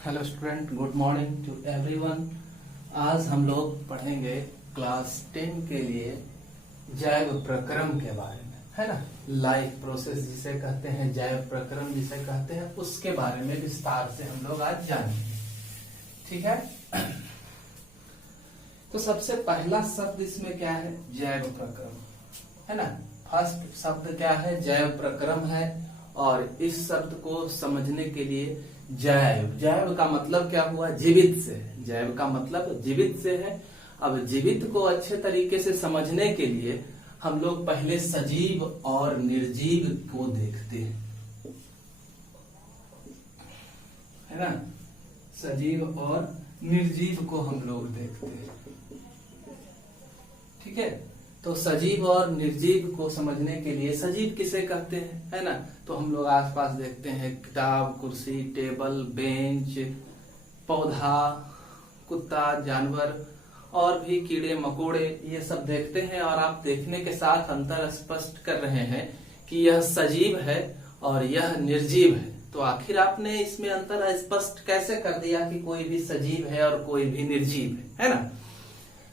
Hello student, good morning to everyone. आज हम लोग पढ़ेंगे क्लास 10 के लिए जैव प्रक्रम के बारे में, है ना। लाइफ प्रोसेस जिसे कहते हैं, जैव प्रक्रम जिसे कहते हैं, उसके बारे में विस्तार से हम लोग आज जानेंगे। ठीक है। तो सबसे पहला शब्द इसमें क्या है? जैव प्रक्रम, है ना। फर्स्ट शब्द क्या है? जैव प्रक्रम है। और इस शब्द को समझने के लिए जैव का मतलब क्या हुआ? जीवित से। जैव का मतलब जीवित से है। अब जीवित को अच्छे तरीके से समझने के लिए हम लोग पहले सजीव और निर्जीव को देखते हैं, है ना। सजीव और निर्जीव को हम लोग देखते हैं। ठीक है। तो सजीव और निर्जीव को समझने के लिए, सजीव किसे कहते हैं, है ना। तो हम लोग आसपास देखते हैं किताब, कुर्सी, टेबल, बेंच, पौधा, कुत्ता, जानवर और भी कीड़े मकोड़े, ये सब देखते हैं। और आप देखने के साथ अंतर स्पष्ट कर रहे हैं कि यह सजीव है और यह निर्जीव है। तो आखिर आपने इसमें अंतर स्पष्ट कैसे कर दिया कि कोई भी सजीव है और कोई भी निर्जीव है ना।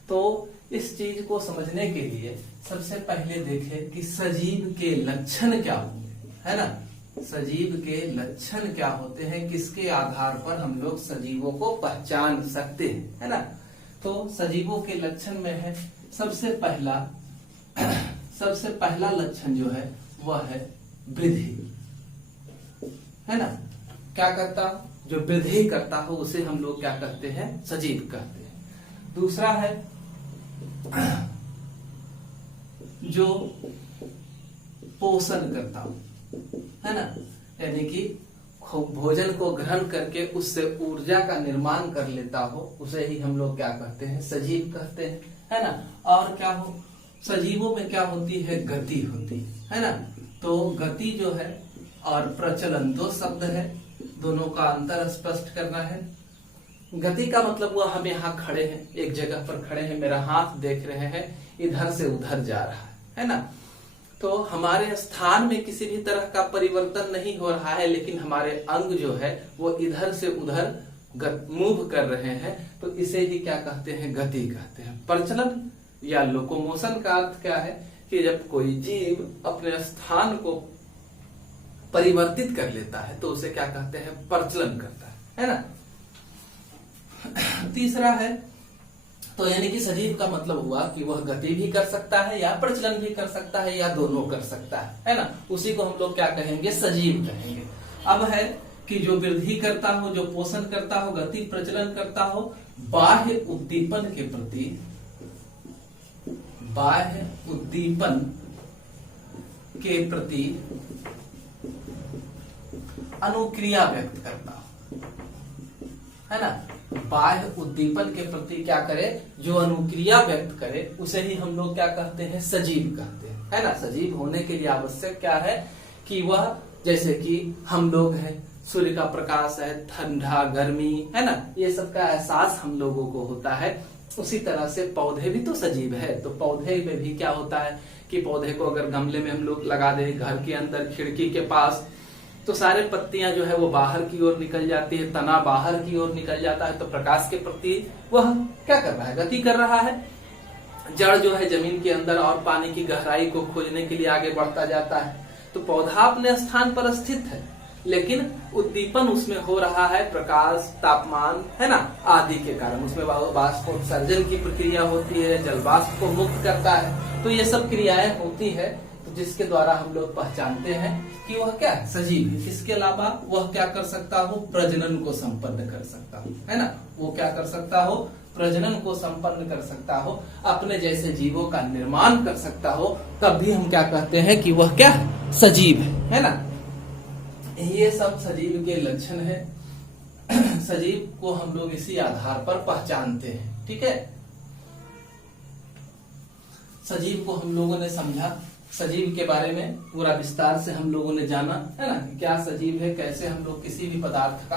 तो इस चीज को समझने के लिए सबसे पहले देखें कि सजीव के लक्षण क्या होंगे, है ना। सजीव के लक्षण क्या होते हैं, किसके आधार पर हम लोग सजीवों को पहचान सकते हैं, है ना। तो सजीवों के लक्षण में है सबसे पहला लक्षण जो है वह है वृद्धि, है ना। क्या करता? जो वृद्धि करता हो उसे हम लोग क्या कहते हैं? सजीव कहते हैं। दूसरा है जो पोषण करता हो, है ना। यानी कि भोजन को ग्रहण करके उससे ऊर्जा का निर्माण कर लेता हो, उसे ही हम लोग क्या कहते हैं? सजीव कहते हैं, है ना। और क्या हो? सजीवों में क्या होती है? गति होती है ना। तो गति जो है और प्रचलन दो शब्द है, दोनों का अंतर स्पष्ट करना है। गति का मतलब हुआ हम यहाँ खड़े हैं, एक जगह पर खड़े हैं, मेरा हाथ देख रहे हैं, इधर से उधर जा रहा है ना। तो हमारे स्थान में किसी भी तरह का परिवर्तन नहीं हो रहा है, लेकिन हमारे अंग जो है वो इधर से उधर मूव कर रहे हैं। तो इसे ही क्या कहते हैं? गति कहते हैं। प्रचलन या लोकोमोशन का अर्थ क्या है कि जब कोई जीव अपने स्थान को परिवर्तित कर लेता है तो उसे क्या कहते हैं? प्रचलन करता है ना। तीसरा है, तो यानी कि सजीव का मतलब हुआ कि वह गति भी कर सकता है या प्रचलन भी कर सकता है या दोनों कर सकता है ना। उसी को हम लोग क्या कहेंगे? सजीव कहेंगे। अब है कि जो वृद्धि करता हो, जो पोषण करता हो, गति प्रचलन करता हो, बाह्य उद्दीपन के प्रति अनुक्रिया व्यक्त करता हो, है ना। बाह्य उद्दीपन के प्रति क्या करे? जो अनुक्रिया व्यक्त करे उसे ही हम लोग क्या कहते हैं? सजीव कहते हैं, है ना। सजीव होने के लिए आवश्यक क्या है कि वह, जैसे कि हम लोग हैं, सूर्य का प्रकाश है, ठंडा, गर्मी, है ना, ये सब का एहसास हम लोगों को होता है। उसी तरह से पौधे भी तो सजीव है। तो पौधे में भी क्या होता है कि पौधे को अगर गमले में हम लोग लगा दे, घर के अंदर खिड़की के पास, तो सारे पत्तियां जो है वो बाहर की ओर निकल जाती है, तना बाहर की ओर निकल जाता है। तो प्रकाश के प्रति वह क्या कर रहा है? गति कर रहा है। जड़ जो है जमीन के अंदर और पानी की गहराई को खोजने के लिए आगे बढ़ता जाता है। तो पौधा अपने स्थान पर स्थित है, लेकिन उद्दीपन उसमें हो रहा है प्रकाश, तापमान, है ना, आदि के कारण। उसमें वाष्पोत्सर्जन की प्रक्रिया होती है, जल वाष्प को मुक्त करता है। तो ये सब क्रियाएं होती है, जिसके द्वारा हम लोग पहचानते हैं कि वह क्या है? सजीव है। इसके अलावा वह क्या कर सकता हो? प्रजनन को संपन्न कर सकता हो, है ना। वो क्या कर सकता हो? प्रजनन को संपन्न कर सकता हो, अपने जैसे जीवों का निर्माण कर सकता हो। तब भी हम क्या कहते हैं कि वह क्या है? सजीव है ना। ये सब सजीव के लक्षण है। सजीव को हम लोग इसी आधार पर पहचानते हैं। ठीक है। सजीव को हम लोगों ने समझा, सजीव के बारे में पूरा विस्तार से हम लोगों ने जाना, है ना, कि क्या सजीव है, कैसे हम लोग किसी भी पदार्थ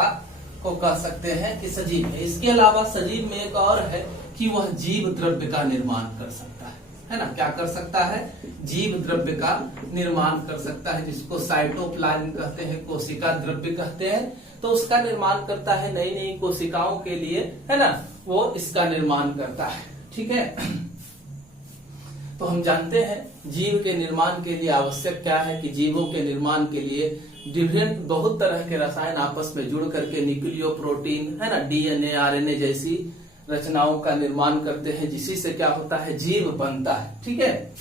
को कह सकते हैं कि सजीव है। इसके अलावा सजीव में एक और है कि वह जीव द्रव्य का निर्माण कर सकता है ना, क्या कर सकता है, जीव द्रव्य का निर्माण कर सकता है, जिसको साइटोप्लाज्म कहते हैं, कोशिका द्रव्य कहते हैं। तो उसका निर्माण करता है, नई नई कोशिकाओं के लिए, है ना, वो इसका निर्माण करता है। ठीक है, तो हम जानते हैं जीव के निर्माण के लिए आवश्यक क्या है कि जीवों के निर्माण के लिए डिफरेंट बहुत तरह के रसायन आपस में जुड़ करके न्यूक्लियो प्रोटीन, है ना, डीएनए आरएनए जैसी रचनाओं का निर्माण करते हैं, जिसी से क्या होता है, जीव बनता है। ठीक है,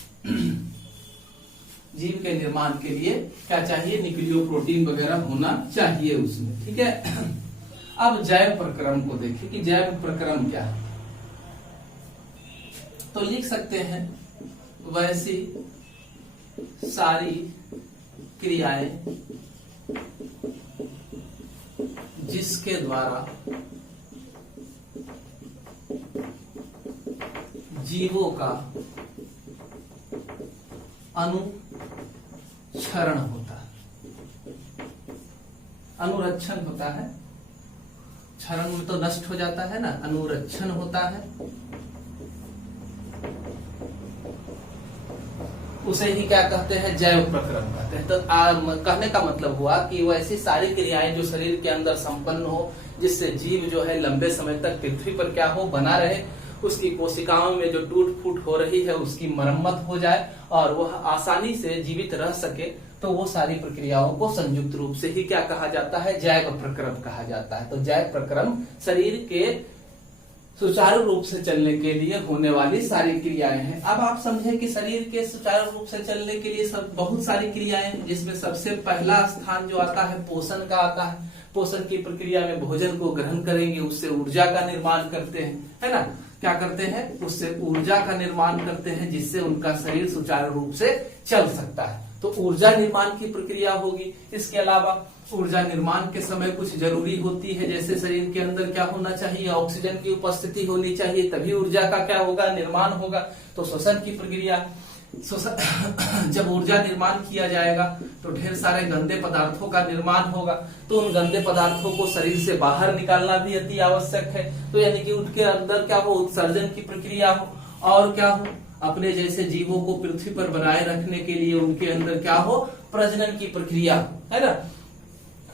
जीव के निर्माण के लिए क्या चाहिए, न्यूक्लियो प्रोटीन वगैरह होना चाहिए उसमें। ठीक है, अब जैव प्रक्रम को देखिए कि जैव प्रक्रम क्या है। तो लिख सकते हैं वैसी सारी क्रियाएं जिसके द्वारा जीवों का अनुक्षरण होता है, अनुरक्षण होता है, क्षरण में तो नष्ट हो जाता है ना, अनुरक्षण होता है, उसे ही क्या कहते हैं, जैव प्रक्रम कहते हैं। तो कहने का मतलब हुआ कि वो ऐसी सारी क्रियाएं जो शरीर के अंदर संपन्न हो, जिससे जीव जो है लंबे समय तक पृथ्वी पर क्या हो, बना रहे, उसकी कोशिकाओं में जो टूट फूट हो रही है उसकी मरम्मत हो जाए और वह आसानी से जीवित रह सके, तो वो सारी प्रक्रियाओं को संयुक्त रूप से ही क्या कहा जाता है, जैव प्रक्रम कहा जाता है। तो जैव प्रक्रम शरीर के सुचारू रूप से चलने के लिए होने वाली सारी क्रियाएं हैं। अब आप समझे कि शरीर के सुचारू रूप से चलने के लिए सब बहुत सारी क्रियाएं हैं, जिसमें सबसे पहला स्थान जो आता है पोषण का आता है। पोषण की प्रक्रिया में भोजन को ग्रहण करेंगे, उससे ऊर्जा का निर्माण करते हैं, है ना, क्या करते हैं, उससे ऊर्जा का निर्माण करते हैं, जिससे उनका शरीर सुचारू रूप से चल सकता है। तो ऊर्जा निर्माण की प्रक्रिया होगी। इसके अलावा ऊर्जा निर्माण के समय कुछ जरूरी होती है, जैसे शरीर के अंदर क्या होना चाहिए, ऑक्सीजन की उपस्थिति होनी चाहिए, तभी ऊर्जा का क्या होगा, निर्माण होगा। तो श्वसन की प्रक्रिया, जब ऊर्जा निर्माण किया जाएगा तो ढेर सारे गंदे पदार्थों का निर्माण होगा, तो उन गंदे पदार्थों को शरीर से बाहर निकालना भी अति आवश्यक है। तो यानी कि उनके अंदर क्या हो, उत्सर्जन की प्रक्रिया हो, और क्या हो, अपने जैसे जीवों को पृथ्वी पर बनाए रखने के लिए उनके अंदर क्या हो, प्रजनन की प्रक्रिया, है ना,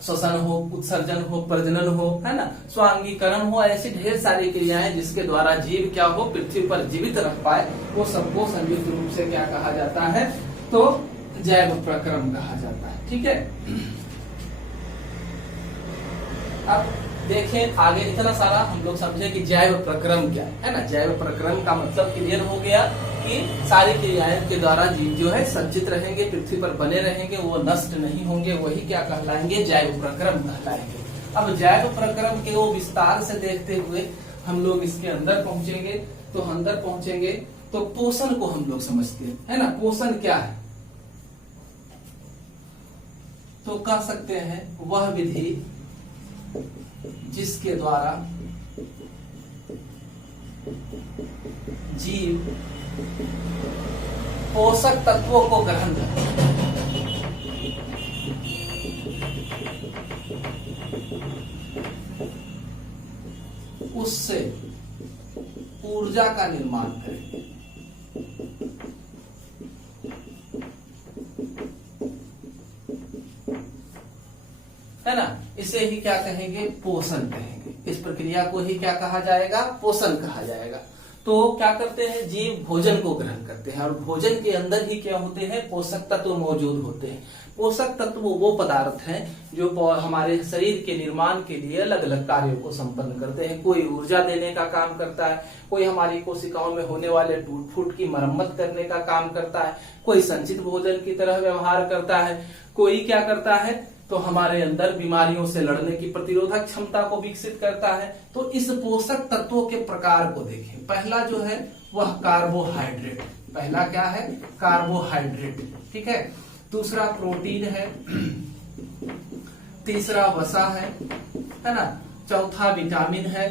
श्वसन हो, उत्सर्जन हो, प्रजनन हो, है ना, स्वांगीकरण हो, ऐसी ढेर सारी क्रियाएं जिसके द्वारा जीव क्या हो, पृथ्वी पर जीवित रह पाए, वो सबको संयुक्त रूप से क्या कहा जाता है, तो जैव प्रक्रम कहा जाता है। ठीक है, अब देखें आगे, इतना सारा हम लोग समझे कि जैव प्रक्रम क्या है ना। जैव प्रक्रम का मतलब क्लियर हो गया कि सारी क्रियाएं के द्वारा जीव जो है संचित रहेंगे, पृथ्वी पर बने रहेंगे, वो नष्ट नहीं होंगे, वही क्या कहलाएंगे, जैव प्रक्रम कहलाएंगे। अब जैव प्रक्रम के वो विस्तार से देखते हुए हम लोग इसके अंदर पहुंचेंगे। तो अंदर पहुंचेंगे तो पोषण को हम लोग समझते हैं, है ना। पोषण क्या है, तो कह सकते हैं वह विधि जिसके द्वारा जीव पोषक तत्वों को ग्रहण करते हैं, उससे ऊर्जा का निर्माण करेंगे। है ना, इसे ही क्या कहेंगे, पोषण कहेंगे। इस प्रक्रिया को ही क्या कहा जाएगा, पोषण कहा जाएगा। तो क्या करते हैं, जीव भोजन को ग्रहण करते हैं और भोजन के अंदर ही क्या होते हैं, पोषक तत्व मौजूद होते हैं। पोषक तत्व वो पदार्थ हैं जो हमारे शरीर के निर्माण के लिए अलग अलग कार्यों को संपन्न करते हैं। कोई ऊर्जा देने का काम करता है, कोई हमारी कोशिकाओं में होने वाले टूट फूट की मरम्मत करने का काम करता है, कोई संचित भोजन की तरह व्यवहार करता है, कोई क्या करता है, तो हमारे अंदर बीमारियों से लड़ने की प्रतिरोधक क्षमता को विकसित करता है। तो इस पोषक तत्वों के प्रकार को देखें। पहला जो है वह कार्बोहाइड्रेट, पहला क्या है, कार्बोहाइड्रेट, ठीक है। दूसरा प्रोटीन है, तीसरा वसा है ना, चौथा विटामिन है,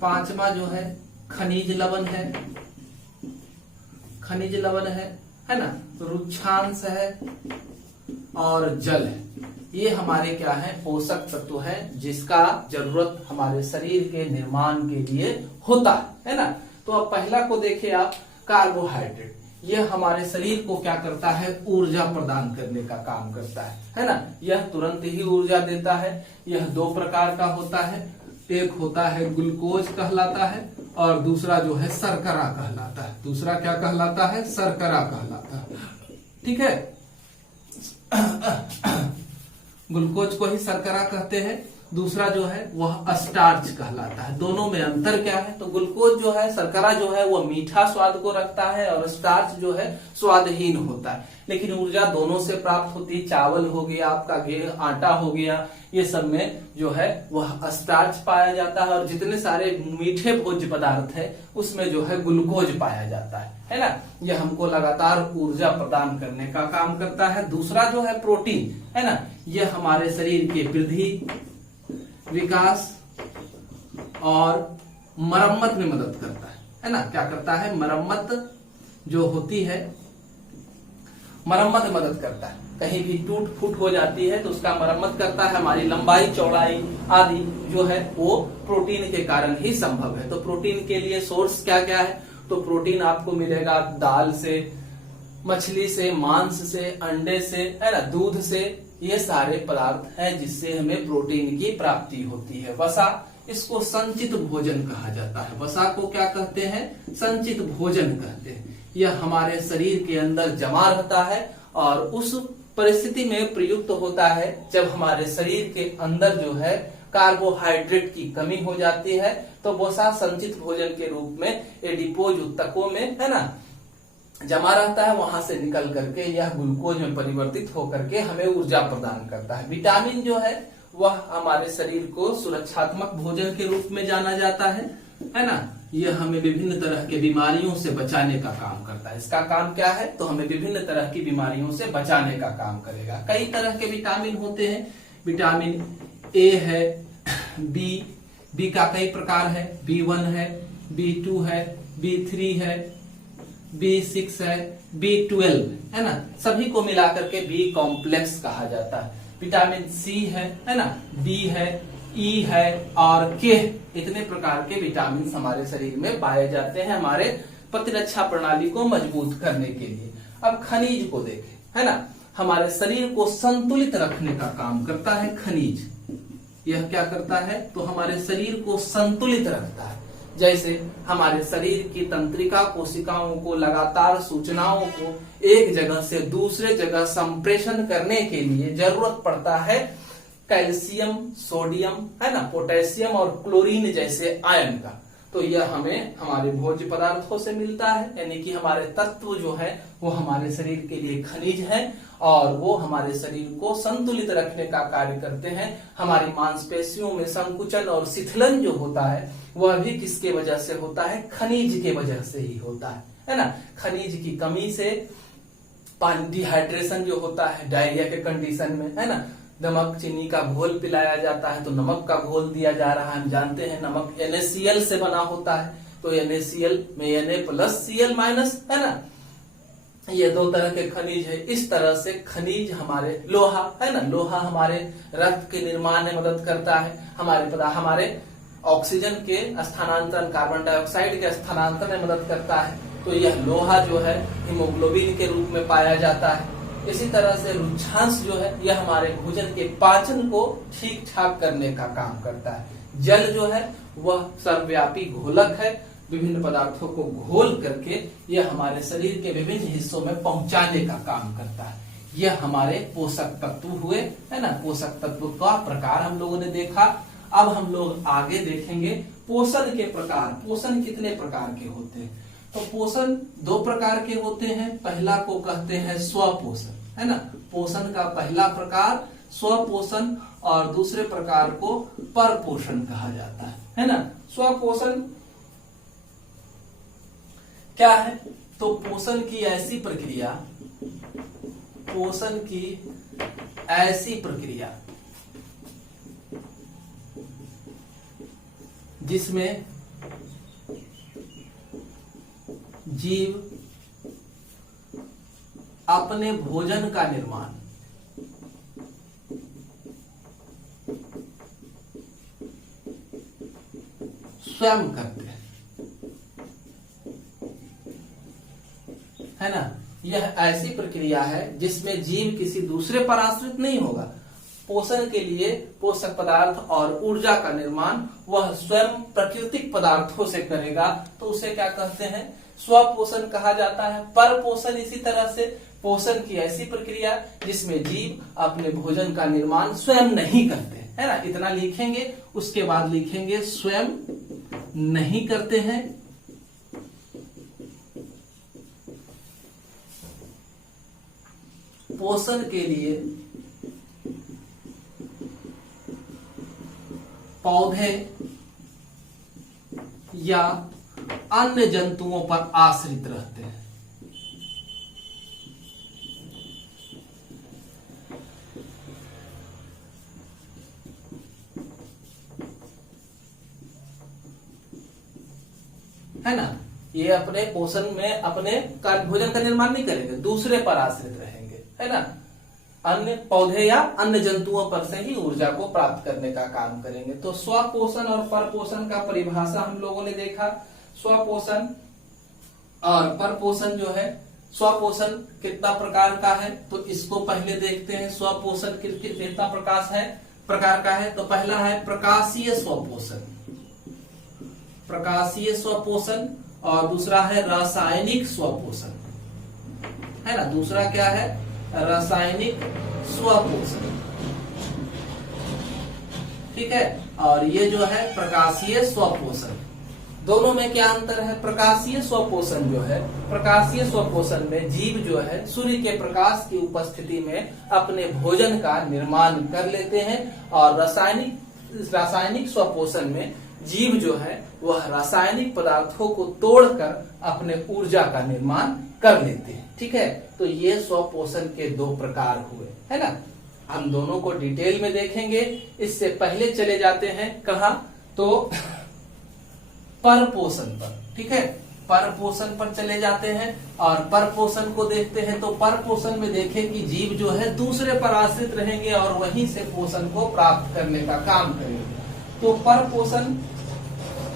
पांचवा जो है खनिज लवण है, खनिज लवण है ना, रुक्षांश है और जल है। ये हमारे क्या है, पोषक तत्व है जिसका जरूरत हमारे शरीर के निर्माण के लिए होता है ना। तो अब पहला को देखिए आप, कार्बोहाइड्रेट, यह हमारे शरीर को क्या करता है, ऊर्जा प्रदान करने का काम करता है ना। यह तुरंत ही ऊर्जा देता है। यह दो प्रकार का होता है, एक होता है ग्लूकोज कहलाता है और दूसरा जो है शर्करा कहलाता है। दूसरा क्या कहलाता है, शर्करा कहलाता है। ठीक है, ग्लूकोज को ही शर्करा कहते हैं, दूसरा जो है वह स्टार्च कहलाता है। दोनों में अंतर क्या है, तो ग्लूकोज जो है, शर्करा जो है वह मीठा स्वाद को रखता है और स्टार्च जो है स्वादहीन होता है। लेकिन ऊर्जा दोनों से प्राप्त होती है। चावल हो गया आपका, आटा हो गया, ये सब में जो है वह स्टार्च पाया जाता है और जितने सारे मीठे भोज्य पदार्थ है उसमें जो है ग्लूकोज पाया जाता है ना। यह हमको लगातार ऊर्जा प्रदान करने का काम करता है। दूसरा जो है प्रोटीन, है ना, यह हमारे शरीर की वृद्धि, विकास और मरम्मत में मदद करता है ना। क्या करता है, मरम्मत जो होती है, मरम्मत में मदद करता है। कहीं भी टूट फूट हो जाती है तो उसका मरम्मत करता है। हमारी लंबाई, चौड़ाई आदि जो है वो प्रोटीन के कारण ही संभव है। तो प्रोटीन के लिए सोर्स क्या क्या है, तो प्रोटीन आपको मिलेगा दाल से, मछली से, मांस से, अंडे से, है ना, दूध से। ये सारे पदार्थ हैं जिससे हमें प्रोटीन की प्राप्ति होती है। वसा, इसको संचित भोजन कहा जाता है। वसा को क्या कहते हैं, संचित भोजन कहते हैं। यह हमारे शरीर के अंदर जमा रहता है और उस परिस्थिति में प्रयुक्त होता है जब हमारे शरीर के अंदर जो है कार्बोहाइड्रेट की कमी हो जाती है, तो वसा संचित भोजन के रूप में एडिपोज ऊतकों में, है ना, जमा रहता है। वहां से निकल करके यह ग्लूकोज में परिवर्तित होकर के हमें ऊर्जा प्रदान करता है। विटामिन जो है वह हमारे शरीर को सुरक्षात्मक भोजन के रूप में जाना जाता है ना। यह हमें विभिन्न तरह के बीमारियों से बचाने का काम करता है। इसका काम क्या है, तो हमें विभिन्न तरह की बीमारियों से बचाने का काम करेगा। कई तरह के विटामिन होते हैं। विटामिन ए है, बी का कई प्रकार है, B1 है, B2 है, B3 है, B6 है, B12 है ना। सभी को मिलाकर के बी कॉम्प्लेक्स कहा जाता है। विटामिन सी है ना, बी है, ई है और के, इतने प्रकार के विटामिन हमारे शरीर में पाए जाते हैं हमारे प्रतिरक्षा प्रणाली को मजबूत करने के लिए। अब खनिज को देखें, है ना, हमारे शरीर को संतुलित रखने का काम करता है खनिज। यह क्या करता है, तो हमारे शरीर को संतुलित रखता है। जैसे हमारे शरीर की तंत्रिका कोशिकाओं को लगातार सूचनाओं को एक जगह से दूसरे जगह संप्रेषण करने के लिए जरूरत पड़ता है कैल्शियम, सोडियम, है ना, पोटेशियम और क्लोरीन जैसे आयन का। तो यह हमें हमारे भोज्य पदार्थों से मिलता है। यानी कि हमारे तत्व जो है वो हमारे शरीर के लिए खनिज है और वो हमारे शरीर को संतुलित रखने का कार्य करते हैं। हमारी मांसपेशियों में संकुचन और शिथिलन जो होता है वह भी किसके वजह से होता है, खनिज के वजह से ही होता है ना। खनिज की कमी से डिहाइड्रेशन जो होता है डायरिया के कंडीशन में, है ना, नमक चीनी का घोल पिलाया जाता है तो नमक का घोल दिया जा रहा है। हम जानते हैं नमक NaCl से बना होता है, तो NaCl में Na+Cl-, है ना, ये दो तरह के खनिज है। इस तरह से खनिज हमारे, लोहा है ना, लोहा हमारे रक्त के निर्माण में मदद करता है। हमारे ऑक्सीजन के स्थानांतरण, कार्बन डाइऑक्साइड के स्थानांतरण में मदद करता है। तो यह लोहा जो है हीमोग्लोबिन के रूप में पाया जाता है। इसी तरह से रुक्षांश जो है यह हमारे भोजन के पाचन को ठीक ठाक करने का काम करता है। जल जो है वह सर्वव्यापी घोलक है, विभिन्न पदार्थों को घोल करके यह हमारे शरीर के विभिन्न हिस्सों में पहुंचाने का काम करता है। यह हमारे पोषक तत्व हुए, है ना। पोषक तत्व का प्रकार हम लोगों ने देखा। अब हम लोग आगे देखेंगे पोषण के प्रकार। पोषण कितने प्रकार के होते हैं, तो पोषण दो प्रकार के होते हैं। पहला को कहते हैं स्वपोषण, है ना। पोषण का पहला प्रकार स्वपोषण और दूसरे प्रकार को परपोषण कहा जाता है ना। स्वपोषण क्या है, तो पोषण की ऐसी प्रक्रिया जिसमें जीव अपने भोजन का निर्माण स्वयं करते हैं। यह ऐसी प्रक्रिया है जिसमें जीव किसी दूसरे पर आश्रित नहीं होगा। पोषण के लिए पोषक पदार्थ और ऊर्जा का निर्माण वह स्वयं प्राकृतिक पदार्थों से करेगा, तो उसे क्या कहते हैं, स्वपोषण कहा जाता है। पर पोषण इसी तरह से पोषण की ऐसी प्रक्रिया जिसमें जीव अपने भोजन का निर्माण स्वयं नहीं करते, है ना। इतना लिखेंगे, उसके बाद लिखेंगे स्वयं नहीं करते हैं पोषण के लिए पौधे या अन्य जंतुओं पर आश्रित रहते हैं। है ना, ये अपने पोषण में अपने भोजन का निर्माण नहीं करेंगे, दूसरे पर आश्रित रहेंगे, है ना। अन्य पौधे या अन्य जंतुओं पर से ही ऊर्जा को प्राप्त करने का काम करेंगे। तो स्वपोषण और परपोषण का परिभाषा हम लोगों ने देखा। स्वपोषण और परपोषण जो है, स्वपोषण कितना प्रकार का है तो इसको पहले देखते हैं। स्वपोषण कितना प्रकार का है तो पहला है प्रकाशीय स्वपोषण, प्रकाशीय स्वपोषण, और दूसरा है रासायनिक स्वपोषण, है ना। दूसरा क्या है, रासायनिक स्वपोषण, ठीक है। और ये जो है प्रकाशीय स्वपोषण, दोनों में क्या अंतर है। प्रकाशीय स्वपोषण जो है, प्रकाशीय स्वपोषण में जीव जो है सूर्य के प्रकाश की उपस्थिति में अपने भोजन का निर्माण कर लेते हैं, और रासायनिक स्वपोषण में जीव जो है वह रासायनिक पदार्थों को तोड़कर अपने ऊर्जा का निर्माण कर लेते हैं, ठीक है। तो ये स्वपोषण के दो प्रकार हुए, है ना। हम दोनों को डिटेल में देखेंगे। इससे पहले चले जाते हैं कहा, तो परपोषण पर, ठीक है। परपोषण पर चले जाते हैं और परपोषण को देखते हैं। तो परपोषण में देखें कि जीव जो है दूसरे पर आश्रित रहेंगे और वहीं से पोषण को प्राप्त करने का काम करेंगे। तो परपोषण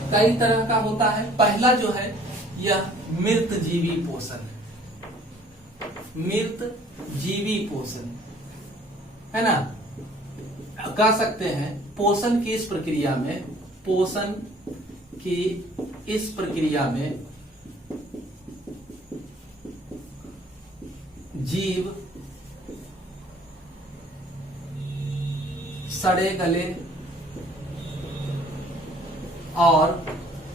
कई तरह का होता है। पहला जो है यह मृत जीवी पोषण, मृत जीवी पोषण, है ना। कह सकते हैं पोषण की इस प्रक्रिया में, पोषण की इस प्रक्रिया में जीव सड़े गले और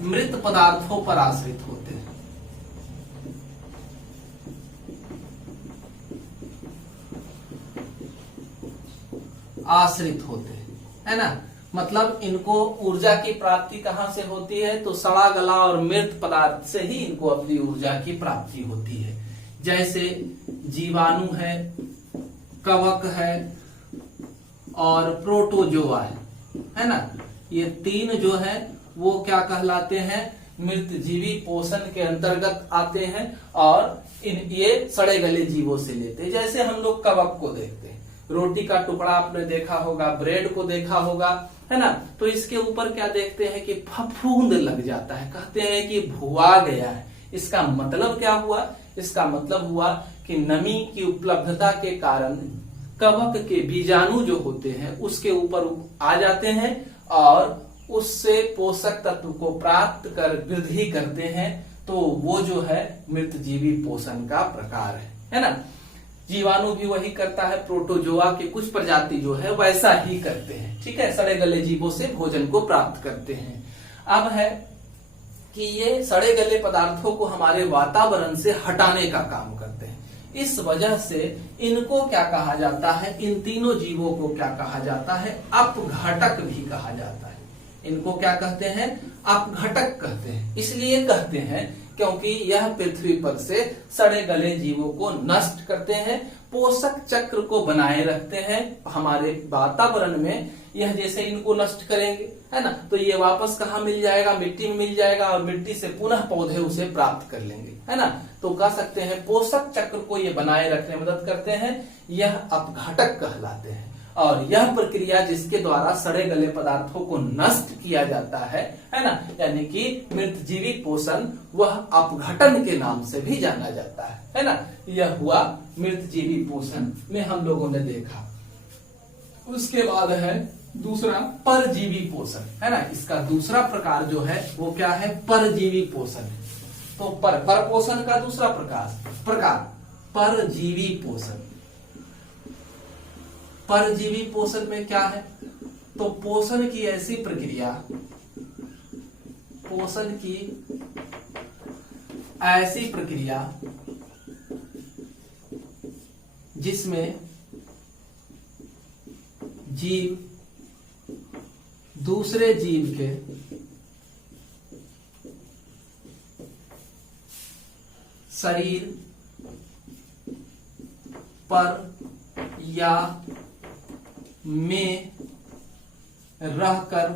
मृत पदार्थों पर आश्रित होते हैं। आश्रित होते हैं, है ना। मतलब इनको ऊर्जा की प्राप्ति कहां से होती है, तो सड़ा गला और मृत पदार्थ से ही इनको अपनी ऊर्जा की प्राप्ति होती है। जैसे जीवाणु है, कवक है और प्रोटोजोआ है ना। ये तीन जो है वो क्या कहलाते हैं, मृत जीवी पोषण के अंतर्गत आते हैं, और ये सड़े गले जीवों से लेते हैं। जैसे हम लोग कवक को देखते हैं, रोटी का टुकड़ा आपने देखा होगा, ब्रेड को देखा होगा, है ना। तो इसके ऊपर क्या देखते हैं कि फफूंद लग जाता है, कहते हैं कि भुआ गया है। इसका मतलब क्या हुआ, इसका मतलब हुआ कि नमी की उपलब्धता के कारण कवक के बीजाणु जो होते हैं उसके ऊपर आ जाते हैं और उससे पोषक तत्व को प्राप्त कर वृद्धि करते हैं। तो वो जो है मृत जीवी पोषण का प्रकार है ना। जीवाणु भी वही करता है, प्रोटोजोआ के कुछ प्रजाति जो है वैसा ही करते हैं, ठीक है। सड़े गले जीवों से भोजन को प्राप्त करते हैं। अब है कि ये सड़े गले पदार्थों को हमारे वातावरण से हटाने का काम करते हैं। इस वजह से इनको क्या कहा जाता है, इन तीनों जीवों को क्या कहा जाता है, अपघटक भी कहा जाता है। इनको क्या कहते हैं, अपघटक कहते हैं। इसलिए कहते हैं क्योंकि यह पृथ्वी पर से सड़े गले जीवों को नष्ट करते हैं, पोषक चक्र को बनाए रखते हैं हमारे वातावरण में। यह जैसे इनको नष्ट करेंगे, है ना, तो ये वापस कहाँ मिल जाएगा, मिट्टी में मिल जाएगा, और मिट्टी से पुनः पौधे उसे प्राप्त कर लेंगे, है ना। तो कह सकते हैं पोषक चक्र को ये बनाए रखने में मदद करते हैं, यह अपघटक कहलाते हैं। और यह प्रक्रिया जिसके द्वारा सड़े गले पदार्थों को नष्ट किया जाता है ना, यानी कि मृतजीवी पोषण, वह अपघटन के नाम से भी जाना जाता है ना। यह हुआ मृतजीवी पोषण में हम लोगों ने देखा। उसके बाद है दूसरा परजीवी पोषण, है ना। इसका दूसरा प्रकार जो है वो क्या है, परजीवी पोषण। तो पर पोषण का दूसरा प्रकार परजीवी पोषण। परजीवी पोषण में क्या है, तो पोषण की ऐसी प्रक्रिया, जिसमें जीव दूसरे जीव के शरीर पर या में रहकर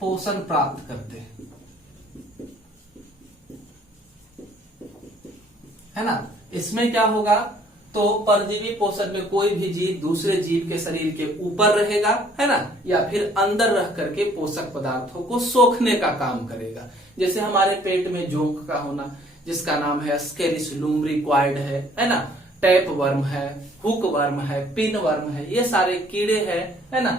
पोषण प्राप्त करते हैं, है ना। इसमें क्या होगा, तो परजीवी पोषण में कोई भी जीव दूसरे जीव के शरीर के ऊपर रहेगा, है ना, या फिर अंदर रह करके पोषक पदार्थों को सोखने का काम करेगा। जैसे हमारे पेट में जोंक का होना, जिसका नाम है एस्केरिस लुम्ब्रिक्वाइड है ना, टैप वर्म है, हुक वर्म है, पिन वर्म है, ये सारे कीड़े हैं, है ना,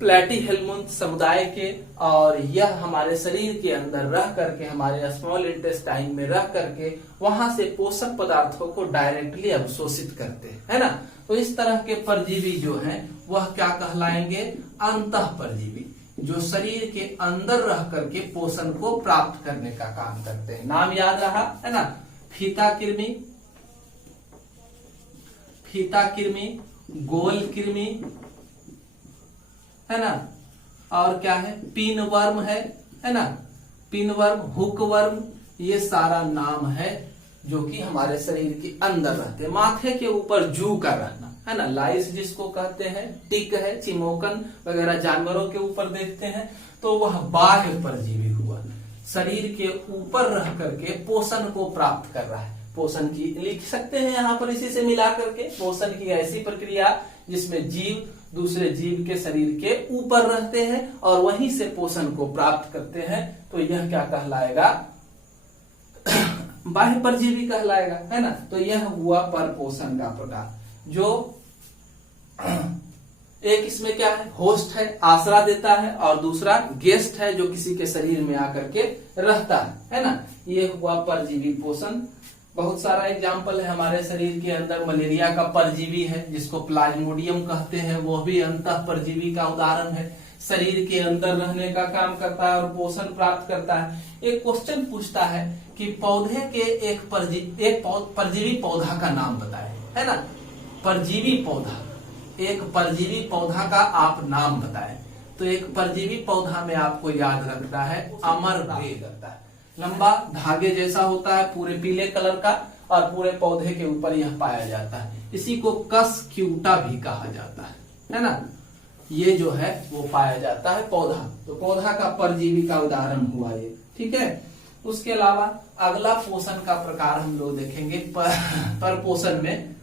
प्लेटीहेल्मुंथ समुदाय के। और यह हमारे शरीर के अंदर रह करके, हमारे स्मॉल इंटेस्टाइन में रह करके वहां से पोषक पदार्थों को डायरेक्टली अवशोषित करते हैं, है ना। तो इस तरह के परजीवी जो हैं वह क्या कहलाएंगे, अंतः परजीवी, जो शरीर के अंदर रह करके पोषण को प्राप्त करने का काम करते हैं। नाम याद रहा, है ना, फीता कृमि, गोल कृमि, है ना, और क्या है, पिन वर्म है ना, पिन वर्म, हुक वर्म, ये सारा नाम है जो कि हमारे शरीर के अंदर रहते हैं। माथे के ऊपर जू का रहना, है ना, लाइस जिसको कहते हैं, टिक है, चिमोकन वगैरह जानवरों के ऊपर देखते हैं, तो वह बाह्य परजीवी हुआ, शरीर के ऊपर रह करके पोषण को प्राप्त कर रहा है। पोषण की लिख सकते हैं यहाँ पर इसी से मिला करके, पोषण की ऐसी प्रक्रिया जिसमें जीव दूसरे जीव के शरीर के ऊपर रहते हैं और वहीं से पोषण को प्राप्त करते हैं, तो यह क्या कहलाएगा, बाह्य परजीवी कहलाएगा, है ना। तो यह हुआ परपोषण का प्रकार। जो एक इसमें क्या है, होस्ट है, आसरा देता है, और दूसरा गेस्ट है, जो किसी के शरीर में आकर के रहता है ना। ये हुआ परजीवी पोषण। बहुत सारा एग्जाम्पल है हमारे शरीर के अंदर। मलेरिया का परजीवी है जिसको प्लाज्मोडियम कहते हैं, वो भी अंतः परजीवी का उदाहरण है। शरीर के अंदर रहने का काम करता है और पोषण प्राप्त करता है। एक क्वेश्चन पूछता है कि पौधे के एक परजीवी पौधा का नाम बताएं, है ना, परजीवी पौधा, एक परजीवी पौधा का आप नाम बताएं। तो एक परजीवी पौधा में आपको याद रखना है अमरबेल रहता है, लंबा धागे जैसा होता है, पूरे पीले कलर का, और पूरे पौधे के ऊपर यह पाया जाता है। इसी को कस्क्यूटा भी कहा जाता है ना। ये जो है वो पाया जाता है पौधा, तो पौधा का परजीवी का उदाहरण हुआ ये, ठीक है। उसके अलावा अगला पोषण का प्रकार हम लोग देखेंगे पर पोषण में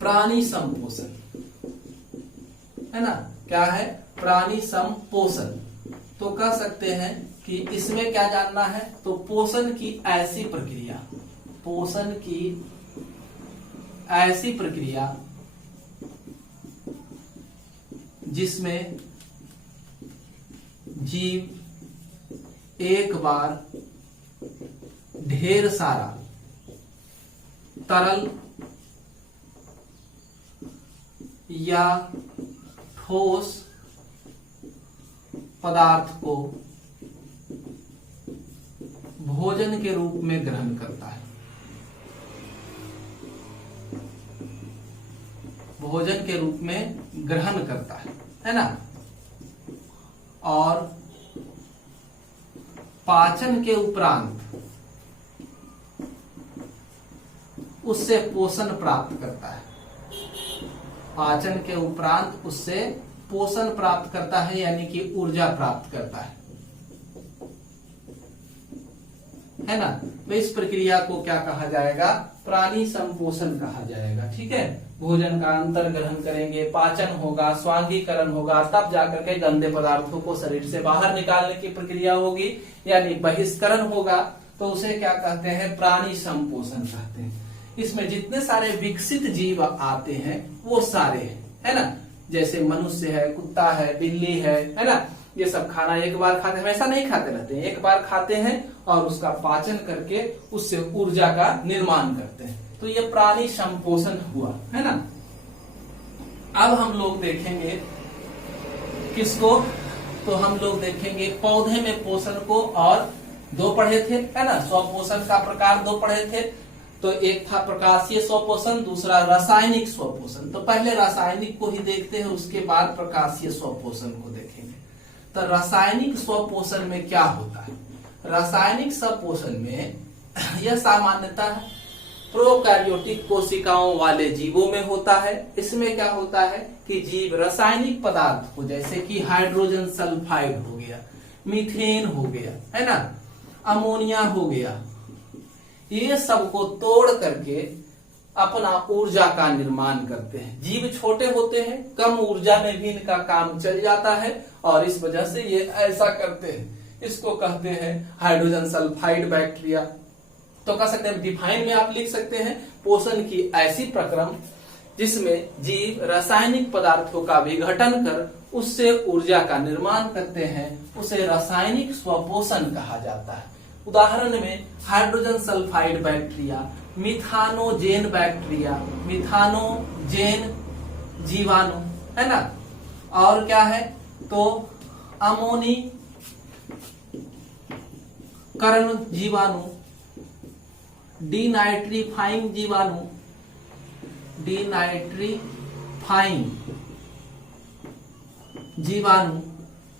प्राणी संपोषण, है ना। क्या है, प्राणी संपोषण। तो कह सकते हैं कि इसमें क्या जानना है, तो पोषण की ऐसी प्रक्रिया जिसमें जीव एक बार ढेर सारा तरल या ठोस पदार्थ को भोजन के रूप में ग्रहण करता है, भोजन के रूप में ग्रहण करता है ना, और पाचन के उपरांत उससे पोषण प्राप्त करता है। पाचन के उपरांत उससे पोषण प्राप्त करता है, यानी कि ऊर्जा प्राप्त करता है ना। तो इस प्रक्रिया को क्या कहा जाएगा, प्राणी संपोषण कहा जाएगा, ठीक है। भोजन का अंतर ग्रहण करेंगे, पाचन होगा, स्वांगीकरण होगा, तब जाकर के गंदे पदार्थों को शरीर से बाहर निकालने की प्रक्रिया होगी, यानी बहिष्करण होगा। तो उसे क्या कहते हैं? प्राणी संपोषण कहते हैं। इसमें जितने सारे विकसित जीव आते हैं वो सारे है ना, जैसे मनुष्य है, कुत्ता है, बिल्ली है ना, ये सब खाना एक बार खाते, हमेशा नहीं खाते रहते हैं, एक बार खाते हैं और उसका पाचन करके उससे ऊर्जा का निर्माण करते हैं। तो ये प्राणी संपोषण हुआ, है ना। अब हम लोग देखेंगे किसको? तो हम लोग देखेंगे पौधे में पोषण को, और दो पढ़े थे, है ना, स्वपोषण का प्रकार दो पढ़े थे। तो एक था प्रकाशीय स्वपोषण, दूसरा रासायनिक स्वपोषण। तो पहले रासायनिक को ही देखते हैं, उसके बाद प्रकाशीय स्वपोषण को देखेंगे। तो रासायनिक स्वपोषण में क्या होता है? रासायनिक स्वपोषण में यह सामान्यतः प्रोकैरियोटिक कोशिकाओं वाले जीवों में होता है। इसमें क्या होता है कि जीव रासायनिक पदार्थ को, जैसे कि हाइड्रोजन सल्फाइड हो गया, मीथेन हो गया, है ना, अमोनिया हो गया, ये सब को तोड़ करके अपना ऊर्जा का निर्माण करते हैं। जीव छोटे होते हैं, कम ऊर्जा में भी इनका काम चल जाता है और इस वजह से ये ऐसा करते हैं। इसको कहते हैं हाइड्रोजन सल्फाइड बैक्टीरिया। तो कह सकते हैं, डिफाइन में आप लिख सकते हैं, पोषण की ऐसी प्रक्रम जिसमें जीव रासायनिक पदार्थों का विघटन कर उससे ऊर्जा का निर्माण करते हैं, उसे रासायनिक स्वपोषण कहा जाता है। उदाहरण में हाइड्रोजन सल्फाइड बैक्टीरिया, मिथानोजेन बैक्टीरिया, मिथानोजेन जीवाणु, है ना, और क्या है तो अमोनीकरण जीवाणु, डिनाइट्रीफाइंग जीवाणु, डिनाइट्रीफाइंग जीवाणु,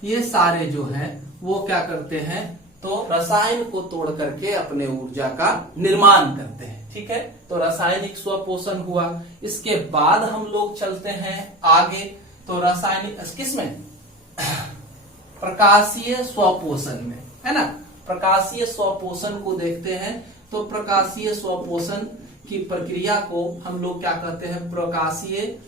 ये सारे जो हैं वो क्या करते हैं? तो रसायन को तोड़ करके अपने ऊर्जा का निर्माण करते हैं। ठीक है, तो रासायनिक स्वपोषण हुआ। इसके बाद हम लोग चलते हैं आगे। तो रासायनिक किसमें? प्रकाशीय स्वपोषण में, है ना। प्रकाशीय स्वपोषण को देखते हैं। तो प्रकाशीय स्वपोषण की प्रक्रिया को हम लोग क्या कहते हैं? प्रकाशीय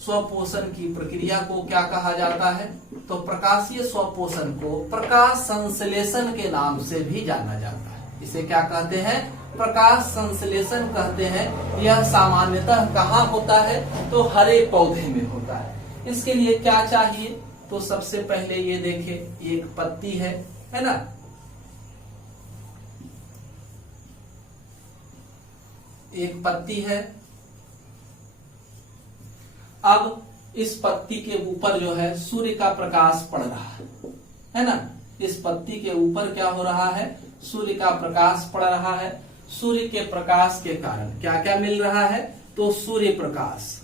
स्वपोषण की प्रक्रिया को क्या कहा जाता है? तो प्रकाशीय स्वपोषण को प्रकाश संश्लेषण के नाम से भी जाना जाता है। इसे क्या कहते हैं? प्रकाश संश्लेषण कहते हैं। यह सामान्यतः कहाँ होता है? तो हरे पौधे में होता है। इसके लिए क्या चाहिए? तो सबसे पहले ये देखें, एक पत्ती है ना, एक पत्ती है। अब इस पत्ती के ऊपर जो है सूर्य का प्रकाश पड़ रहा है ना। इस पत्ती के ऊपर क्या हो रहा है? सूर्य का प्रकाश पड़ रहा है। सूर्य के प्रकाश के कारण क्या क्या मिल रहा है? तो सूर्य प्रकाश,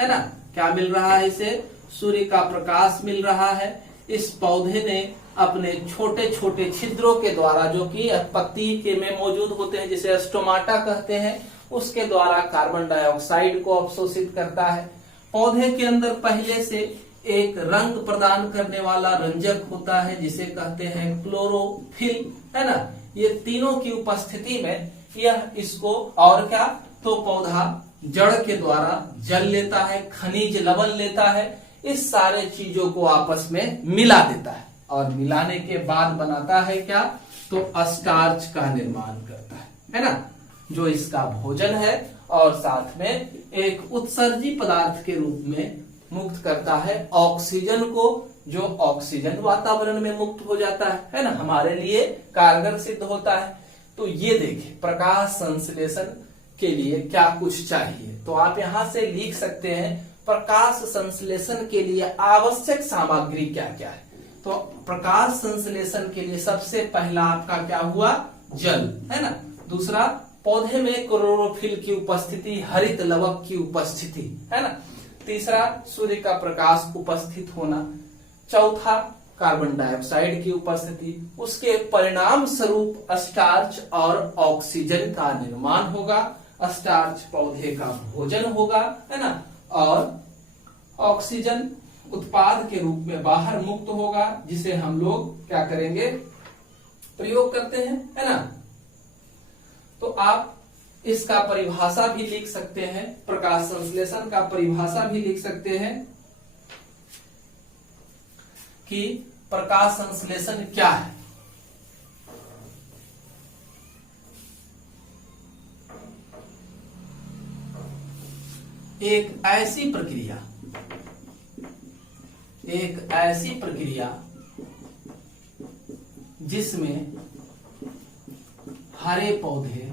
है ना। क्या मिल रहा है इसे? सूर्य का प्रकाश मिल रहा है। इस पौधे ने अपने छोटे छोटे छिद्रों के द्वारा, जो कि पत्ती के में मौजूद होते हैं, जिसे स्टोमाटा कहते हैं, उसके द्वारा कार्बन डाइऑक्साइड को अवशोषित करता है। पौधे के अंदर पहले से एक रंग प्रदान करने वाला रंजक होता है, जिसे कहते हैं क्लोरोफिल, है ना। ये तीनों की उपस्थिति में यह इसको और क्या, तो पौधा जड़ के द्वारा जल लेता है, खनिज लवण लेता है, इस सारे चीजों को आपस में मिला देता है और मिलाने के बाद बनाता है क्या, तो स्टार्च का निर्माण करता है ना, जो इसका भोजन है और साथ में एक उत्सर्जी पदार्थ के रूप में मुक्त करता है ऑक्सीजन को, जो ऑक्सीजन वातावरण में मुक्त हो जाता है ना, हमारे लिए कारगर सिद्ध होता है। तो ये देखिए प्रकाश संश्लेषण के लिए क्या कुछ चाहिए, तो आप यहां से लिख सकते हैं प्रकाश संश्लेषण के लिए आवश्यक सामग्री क्या क्या है। तो प्रकाश संश्लेषण के लिए सबसे पहला आपका क्या हुआ, जल, है ना। दूसरा, पौधे में क्लोरोफिल की उपस्थिति, हरित लवक की उपस्थिति, है ना। तीसरा, सूर्य का प्रकाश उपस्थित होना। चौथा, कार्बन डाइऑक्साइड की उपस्थिति। उसके परिणाम स्वरूप स्टार्च और ऑक्सीजन का निर्माण होगा। स्टार्च पौधे का भोजन होगा, है ना, और ऑक्सीजन उत्पाद के रूप में बाहर मुक्त होगा, जिसे हम लोग क्या करेंगे, प्रयोग करते हैं, है ना। तो आप इसका परिभाषा भी लिख सकते हैं, प्रकाश संश्लेषण का परिभाषा भी लिख सकते हैं कि प्रकाश संश्लेषण क्या है। एक ऐसी प्रक्रिया जिसमें हरे पौधे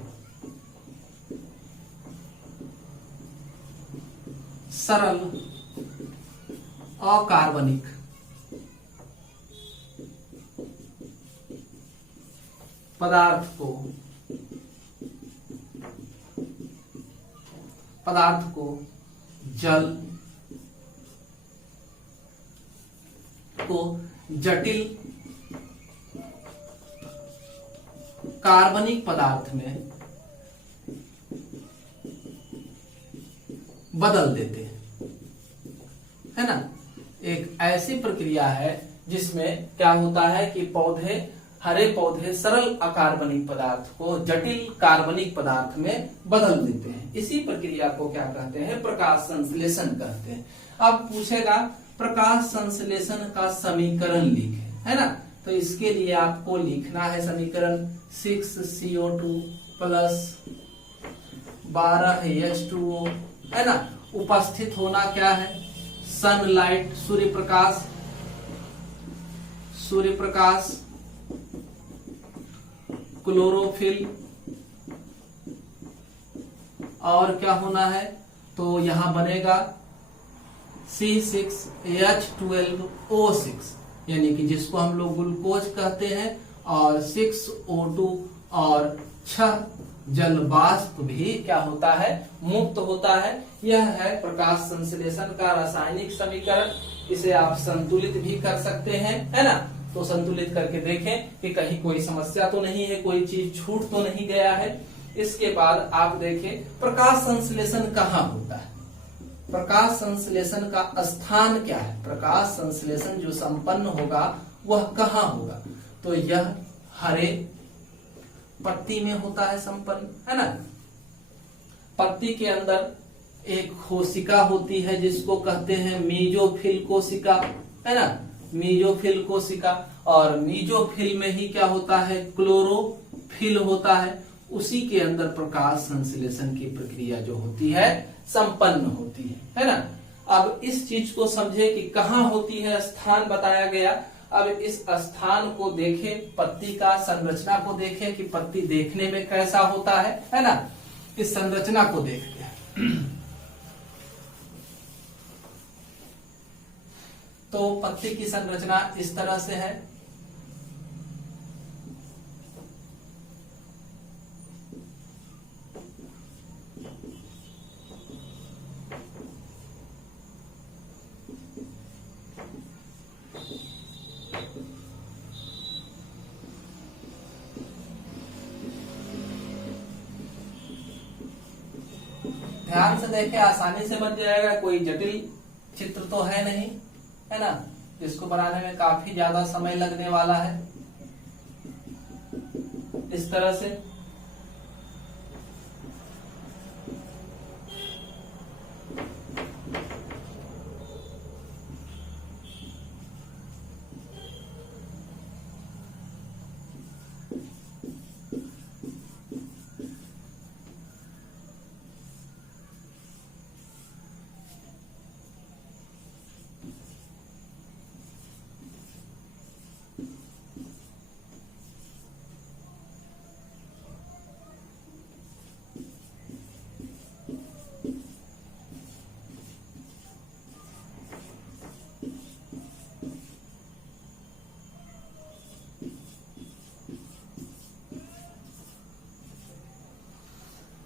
सरल अकार्बनिक पदार्थ को जल को जटिल कार्बनिक पदार्थ में बदल देते हैं, है ना। एक ऐसी प्रक्रिया है जिसमें क्या होता है कि हरे पौधे सरल अकार्बनिक पदार्थ को जटिल कार्बनिक पदार्थ में बदल देते हैं। इसी प्रक्रिया को क्या कहते हैं, प्रकाश संश्लेषण कहते हैं। अब पूछेगा प्रकाश संश्लेषण का समीकरण लिखे, है ना। तो इसके लिए आपको लिखना है समीकरण 6CO2 प्लस 12H2O, है ना। उपस्थित होना क्या है, सनलाइट, सूर्य प्रकाश, क्लोरोफिल, और क्या होना है, तो यहां बनेगा C6H12O6, यानी कि जिसको हम लोग ग्लूकोज कहते हैं, और 6O2 और 6 जल वाष्प भी क्या होता है, मुक्त होता है। यह है प्रकाश संश्लेषण का रासायनिक समीकरण। इसे आप संतुलित भी कर सकते हैं, है ना। तो संतुलित करके देखें कि कहीं कोई समस्या तो नहीं है, कोई चीज छूट तो नहीं गया है। इसके बाद आप देखें प्रकाश संश्लेषण कहाँ होता है, प्रकाश संश्लेषण का स्थान क्या है, प्रकाश संश्लेषण जो संपन्न होगा वह कहाँ होगा, तो यह हरे पत्ती में होता है संपन्न, है ना। पत्ती के अंदर एक कोशिका होती है जिसको कहते हैं मीजोफिल कोशिका, है ना, मीजोफिल कोशिका। और मीजोफिल में ही क्या होता है, क्लोरोफिल होता है। उसी के अंदर प्रकाश संश्लेषण की प्रक्रिया जो होती है संपन्न होती है ना। अब इस चीज को समझे कि कहाँ होती है, स्थान बताया गया। अब इस स्थान को देखें, पत्ती का संरचना को देखें कि पत्ती देखने में कैसा होता है ना। इस संरचना को देखते हैं तो पत्ती की संरचना इस तरह से है। ध्यान से देखें, आसानी से बन जाएगा, कोई जटिल चित्र तो है नहीं, है ना, जिसको बनाने में काफी ज्यादा समय लगने वाला है। इस तरह से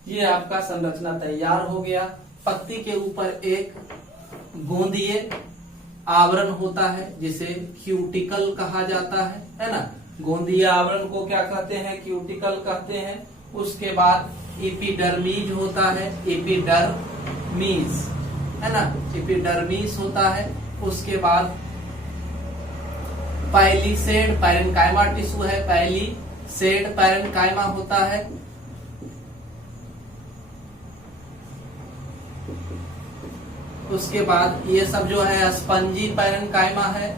ये आपका संरचना तैयार हो गया। पत्ती के ऊपर एक गोंदीय आवरण होता है जिसे क्यूटिकल कहा जाता है ना। गोंदीय आवरण को क्या कहते हैं, क्यूटिकल कहते हैं। उसके बाद एपिडर्मीज होता है, एपिडर्मीज, है ना, एपिडर्मीज होता है। उसके बाद पैलिसेड पैरेन्काइमा टिश्यू है, पैलिसेड पैरेन्काइमा होता है। उसके बाद ये सब जो है स्पंजी पैरेन्काइमा है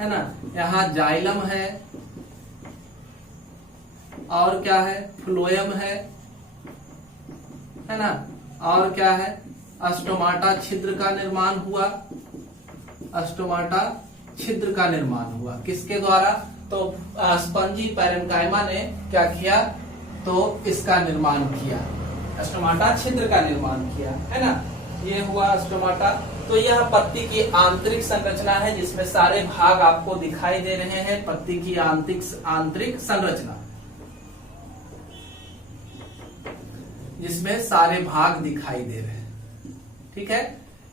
ना। यहाँ जाइलम है, और क्या है, फ्लोएम है ना। और क्या है, स्टोमाटा छिद्र का निर्माण हुआ, स्टोमाटा छिद्र का निर्माण हुआ किसके द्वारा, तो स्पंजी पैरेन्काइमा ने क्या किया, तो इसका निर्माण किया, स्टोमाटा छिद्र का निर्माण किया, है ना। ये हुआ स्टोमाटा। तो यह पत्ती की आंतरिक संरचना है जिसमें सारे भाग आपको दिखाई दे रहे हैं, पत्ती की आंतरिक संरचना जिसमें सारे भाग दिखाई दे रहे हैं, ठीक है।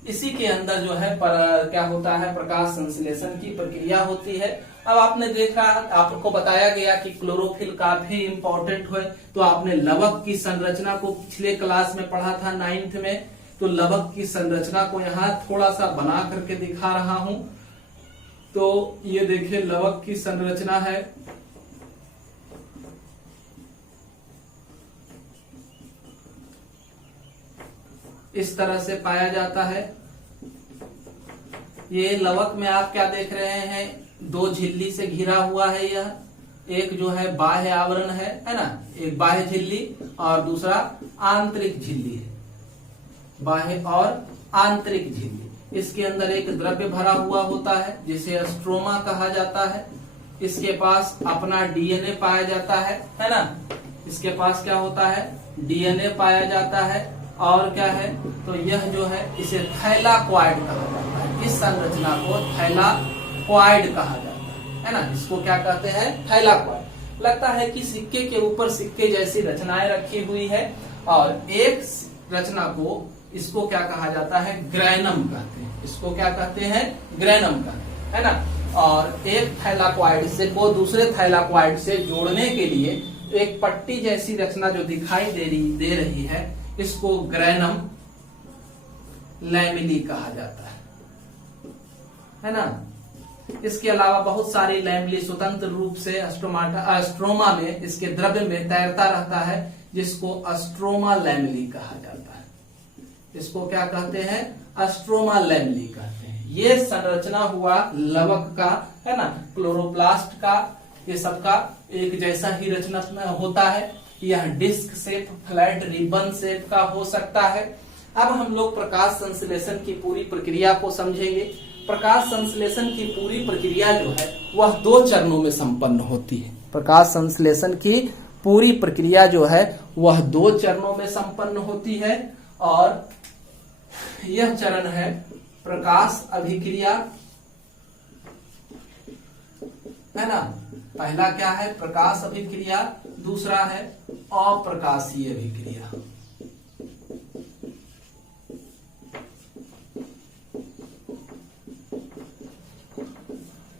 इसी के अंदर जो है क्या होता है, प्रकाश संश्लेषण की प्रक्रिया होती है। अब आपने देखा, आपको बताया गया कि क्लोरोफिल काफी इंपॉर्टेंट है, तो आपने लवक की संरचना को पिछले क्लास में पढ़ा था 9th में। तो लवक की संरचना को यहाँ थोड़ा सा बना करके दिखा रहा हूं। तो ये देखिए लवक की संरचना है, इस तरह से पाया जाता है। ये लवक में आप क्या देख रहे हैं, 2 झिल्ली से घिरा हुआ है। यह एक जो है बाह्य आवरण है ना, एक बाह्य झिल्ली और दूसरा आंतरिक झिल्ली है, बाह्य और आंतरिक झिल्ली। इसके अंदर एक द्रव्य भरा हुआ होता है जिसे स्ट्रोमा कहा जाता है। इसके पास अपना डीएनए पाया जाता है ना। इसके पास क्या होता है, डीएनए पाया जाता है। और क्या है, तो यह जो है इसे थैलाकॉइड कहा जाता है। इस संरचना को थैलाकॉइड कहा जाता है ना। इसको क्या कहते हैं, थैलाकॉइड। लगता है कि सिक्के के ऊपर सिक्के जैसी रचनाएं रखी हुई है, और एक रचना को इसको क्या कहा जाता है, ग्रैनम कहते हैं। इसको क्या कहते हैं, ग्रैनम कहते हैं ना। और एक थैलाकॉइड से को दूसरे थैलाकॉइड से जोड़ने के लिए एक पट्टी जैसी रचना जो दिखाई दे रही है, इसको ग्रैनम लैमिली कहा जाता है ना। इसके अलावा बहुत सारी लैमिली स्वतंत्र रूप से स्ट्रोमा में, इसके द्रव्य में तैरता रहता है, जिसको स्ट्रोमा लैमिली कहा जाता है। इसको क्या कहते हैं, स्ट्रोमा लैमिली कहते हैं। ये संरचना हुआ लवक का, है ना, क्लोरोप्लास्ट का, ये सबका एक जैसा ही रचना होता है। यह disc shape, flat ribbon shape का हो सकता है। अब हम लोग प्रकाश संश्लेषण की पूरी प्रक्रिया को समझेंगे। प्रकाश संश्लेषण की पूरी प्रक्रिया जो है वह 2 चरणों में संपन्न होती है। प्रकाश संश्लेषण की पूरी प्रक्रिया जो है वह 2 चरणों में संपन्न होती है, और यह चरण है प्रकाश अभिक्रिया, है ना। पहला क्या है, प्रकाश अभिक्रिया, दूसरा है अप्रकाशीय अभिक्रिया।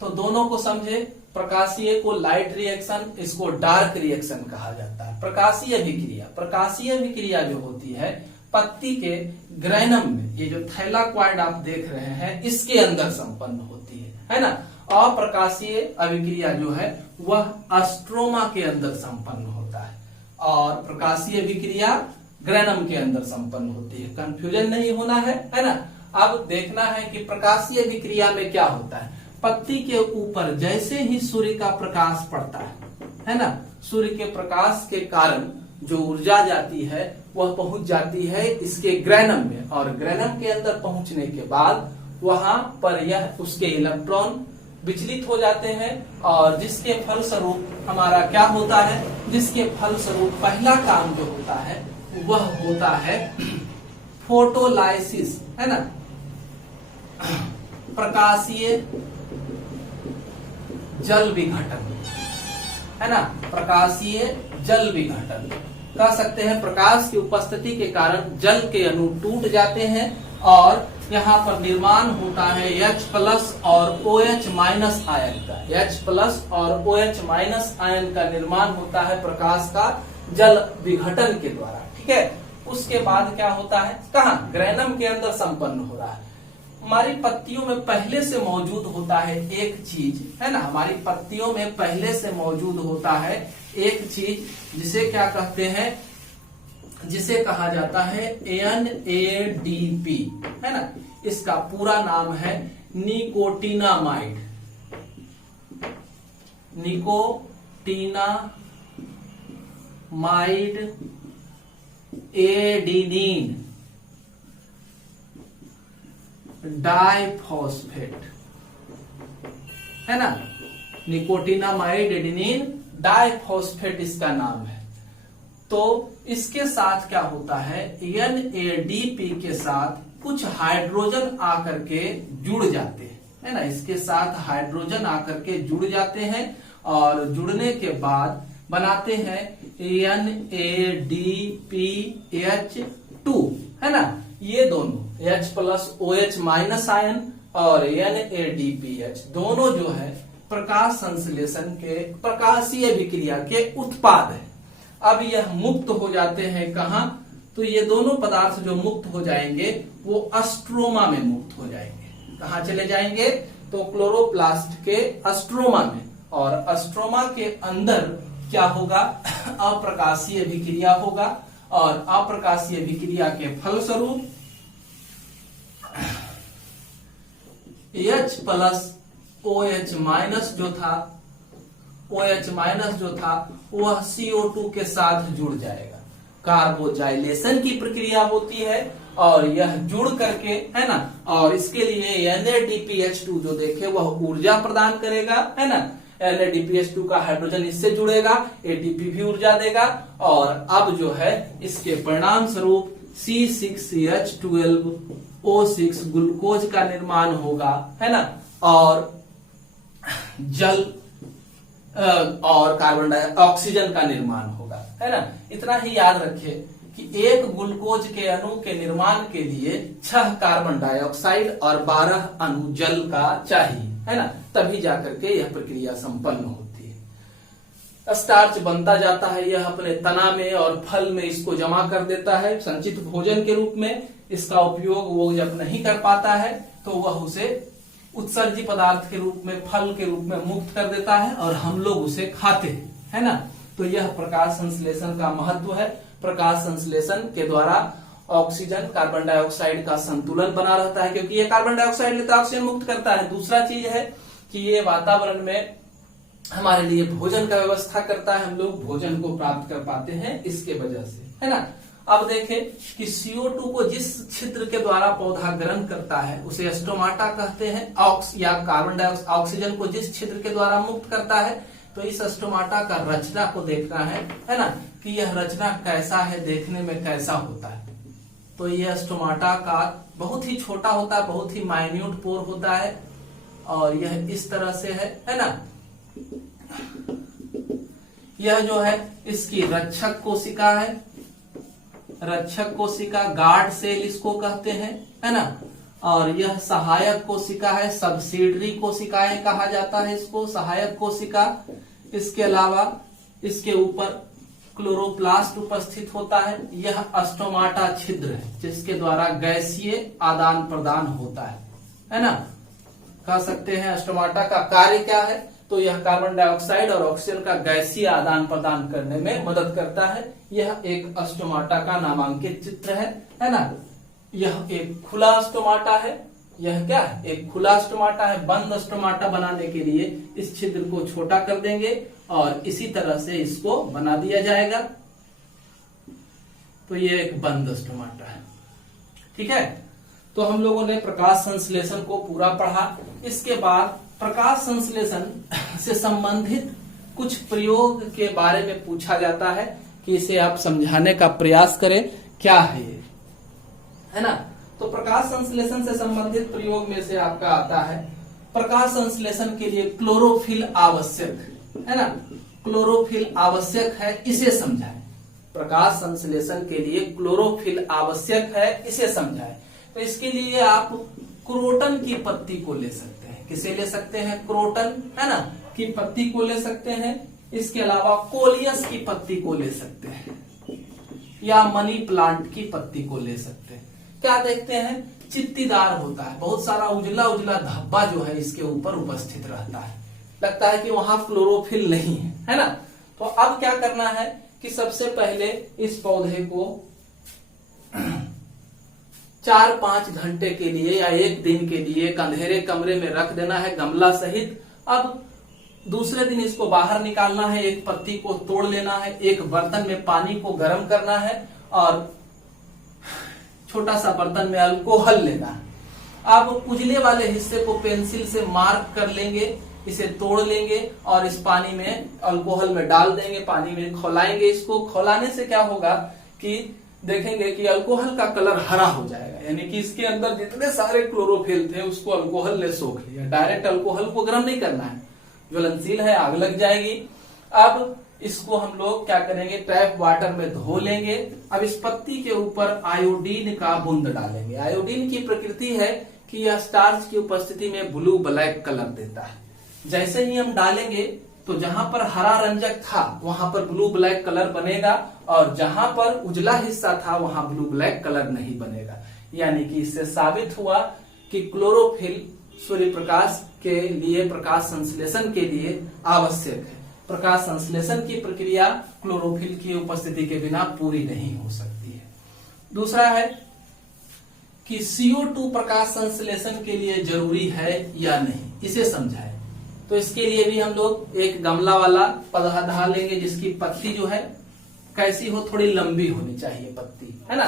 तो दोनों को समझे। प्रकाशीय को लाइट रिएक्शन, इसको डार्क रिएक्शन कहा जाता है। प्रकाशीय अभिक्रिया, प्रकाशीय अभिक्रिया जो होती है पत्ती के ग्रैनम में, ये जो थैलाकॉइड आप देख रहे हैं इसके अंदर संपन्न होती है ना। अप्रकाशीय अभिक्रिया जो है वह स्ट्रोमा के अंदर संपन्न होता है, और प्रकाशीय अभिक्रिया ग्रैनम के अंदर संपन्न होती है। कंफ्यूजन नहीं होना है ना। अब देखना है कि प्रकाशीय अभिक्रिया में क्या होता है। पत्ती के ऊपर जैसे ही सूर्य का प्रकाश पड़ता है ना, सूर्य के प्रकाश के कारण जो ऊर्जा जाती है वह पहुंच जाती है इसके ग्रैनम में, और ग्रैनम के अंदर पहुंचने के बाद वहां पर यह उसके इलेक्ट्रॉन विचलित हो जाते हैं, और जिसके फलस्वरूप हमारा क्या होता है, जिसके फलस्वरूप पहला काम जो होता है वह होता है फोटोलाइसिस, है ना। प्रकाशीय जल विघटन, है ना, प्रकाशीय जल विघटन कह सकते हैं। प्रकाश की उपस्थिति के कारण जल के अणु टूट जाते हैं, और यहाँ पर निर्माण होता है H+ और OH- आयन का। H+ और OH- आयन का निर्माण होता है प्रकाश का जल विघटन के द्वारा, ठीक है। उसके बाद क्या होता है, कहाँ, ग्रैनम के अंदर संपन्न हो रहा है। हमारी पत्तियों में पहले से मौजूद होता है एक चीज, है ना, हमारी पत्तियों में पहले से मौजूद होता है एक चीज जिसे क्या कहते हैं, जिसे कहा जाता है NADP, है ना। इसका पूरा नाम है निकोटिनामाइड, निकोटिनामाइड एडिनिन डाइफॉस्फेट, है ना। निकोटिनामाइड एडिनिन डाइफॉस्फेट इसका नाम है। तो इसके साथ क्या होता है, NADP के साथ कुछ हाइड्रोजन आकर के जुड़ जाते हैं, है ना। इसके साथ हाइड्रोजन आकर के जुड़ जाते हैं और जुड़ने के बाद बनाते हैं NADPH2, है ना। ये दोनों H+OH- आयन और NADPH दोनों जो है प्रकाश संश्लेषण के प्रकाशीय अभिक्रिया के उत्पाद है। अब यह मुक्त हो जाते हैं कहां, तो ये दोनों पदार्थ जो मुक्त हो जाएंगे वो अस्ट्रोमा में मुक्त हो जाएंगे। कहां चले जाएंगे, तो क्लोरोप्लास्ट के अस्ट्रोमा में, और अस्ट्रोमा के अंदर क्या होगा, अप्रकाशीय अभिक्रिया होगा, और अप्रकाशीय अभिक्रिया के फलस्वरूप H+OH- जो था वह CO2 के साथ जुड़ जाएगा। कार्बोजाइलेशन की प्रक्रिया होती है और यह जुड़ करके, है ना, और इसके लिए NADPH2 जो देखे वह ऊर्जा प्रदान करेगा, है ना। NADPH2 का हाइड्रोजन इससे जुड़ेगा, ATP भी ऊर्जा देगा, और अब जो है इसके परिणाम स्वरूप C6H12O6 ग्लूकोज का निर्माण होगा, है ना, और जल और ऑक्सीजन का निर्माण होगा, है ना। इतना ही याद रखिए कि एक ग्लूकोज के अणु के निर्माण के लिए 6 कार्बन डाइऑक्साइड और 12 अणु जल का चाहिए, है ना, तभी जाकर के यह प्रक्रिया संपन्न होती है। स्टार्च बनता जाता है, यह अपने तना में और फल में इसको जमा कर देता है संचित भोजन के रूप में। इसका उपयोग वो जब नहीं कर पाता है तो वह उसे उत्सर्जी पदार्थ के रूप में, फल के रूप में मुक्त कर देता है और हम लोग उसे खाते हैं, है ना। तो यह प्रकाश संश्लेषण का महत्व है। प्रकाश संश्लेषण के द्वारा ऑक्सीजन कार्बन डाइऑक्साइड का संतुलन बना रहता है, क्योंकि ये कार्बन डाइऑक्साइड लेता है, ऑक्सीजन मुक्त करता है। दूसरा चीज है कि ये वातावरण में हमारे लिए भोजन का व्यवस्था करता है, हम लोग भोजन को प्राप्त कर पाते हैं इसके वजह से, है ना। अब देखें कि CO2 को जिस छिद्र के द्वारा पौधा ग्रहण करता है उसे स्टोमाटा कहते हैं, या कार्बन डाइऑक्साइड ऑक्सीजन को जिस छिद्र के द्वारा मुक्त करता है। तो इस स्टोमाटा का रचना को देखना है ना, कि यह रचना कैसा है, देखने में कैसा होता है। तो यह स्टोमाटा का बहुत ही छोटा होता है, बहुत ही माइन्यूट पोर होता है, और यह इस तरह से है ना। यह जो है इसकी रक्षक कोशिका है, रक्षक कोशिका, गार्ड सेल इसको कहते हैं, है ना। और यह सहायक कोशिका है, सब्सिडरी कोशिकाएं कहा जाता है इसको, सहायक कोशिका। इसके अलावा इसके ऊपर क्लोरोप्लास्ट उपस्थित होता है। यह स्टोमाटा छिद्र है जिसके द्वारा गैसीय आदान प्रदान होता है ना। कह सकते हैं स्टोमाटा का कार्य क्या है, तो यह कार्बन डाइऑक्साइड और ऑक्सीजन का गैसीय आदान प्रदान करने में मदद करता है। यह एक स्टोमाटा का नामांकित चित्र है ना। यह एक खुला स्टोमाटा है, यह क्या है, एक खुला स्टोमाटा है। बंद स्टोमाटा बनाने के लिए इस छिद्र को छोटा कर देंगे और इसी तरह से इसको बना दिया जाएगा। तो ये एक बंद स्टोमाटा है, ठीक है। तो हम लोगों ने प्रकाश संश्लेषण को पूरा पढ़ा। इसके बाद प्रकाश संश्लेषण से संबंधित कुछ प्रयोग के बारे में पूछा जाता है कि इसे आप समझाने का प्रयास करें, क्या है ये, है ना। तो प्रकाश संश्लेषण से संबंधित प्रयोग में से आपका आता है, प्रकाश संश्लेषण के लिए क्लोरोफिल आवश्यक है ना, क्लोरोफिल आवश्यक है, इसे समझाएं। प्रकाश संश्लेषण के लिए क्लोरोफिल आवश्यक है, इसे समझाएं। तो इसके लिए आप क्रोटन की पत्ती को ले सकते हैं। किसे ले सकते हैं, क्रोटन, है ना, की पत्ती को ले सकते हैं। इसके अलावा कोलियस की पत्ती को ले सकते हैं, या मनी प्लांट की पत्ती को ले सकते हैं। क्या देखते हैं, चित्तीदार होता है, बहुत सारा उजला उजला धब्बा जो है इसके ऊपर उपस्थित रहता है, लगता है कि वहां क्लोरोफिल नहीं है, है ना। तो अब क्या करना है कि सबसे पहले इस पौधे को 4-5 घंटे के लिए या 1 दिन के लिए एक अंधेरे कमरे में रख देना है गमला सहित। अब दूसरे दिन इसको बाहर निकालना है, एक पत्ती को तोड़ लेना है, एक बर्तन में पानी को गर्म करना है और छोटा सा बर्तन में अल्कोहल लेना है। अब उजले वाले हिस्से को पेंसिल से मार्क कर लेंगे, इसे तोड़ लेंगे और इस पानी में अल्कोहल में डाल देंगे, पानी में खौलाएंगे। इसको खौलाने से क्या होगा कि देखेंगे कि अल्कोहल का कलर हरा हो जाएगा, यानी कि इसके अंदर जितने सारे क्लोरोफिल थे उसको अल्कोहल ने सोख लिया। डायरेक्ट अल्कोहल को गर्म नहीं करना है, ज्वलनशील है, आग लग जाएगी। अब इसको हम लोग क्या करेंगे, टैप वाटर में धो लेंगे। अब इस पत्ती के ऊपर आयोडीन का बूंद डालेंगे। आयोडीन की प्रकृति है कि यह स्टार्च की उपस्थिति में ब्लू ब्लैक कलर देता है। जैसे ही हम डालेंगे तो जहां पर हरा रंजक था वहां पर ब्लू ब्लैक कलर बनेगा और जहां पर उजला हिस्सा था वहां ब्लू ब्लैक कलर नहीं बनेगा। यानी कि इससे साबित हुआ कि क्लोरोफिल सूर्य प्रकाश के लिए, प्रकाश संश्लेषण के लिए आवश्यक है। प्रकाश संश्लेषण की प्रक्रिया क्लोरोफिल की उपस्थिति के बिना पूरी नहीं हो सकती है। दूसरा है कि CO2 प्रकाश संश्लेषण के लिए जरूरी है या नहीं, इसे समझाएं। तो इसके लिए भी हम लोग एक गमला वाला पौधा लेंगे जिसकी पत्ती जो है कैसी हो, थोड़ी लंबी होनी चाहिए पत्ती, है ना।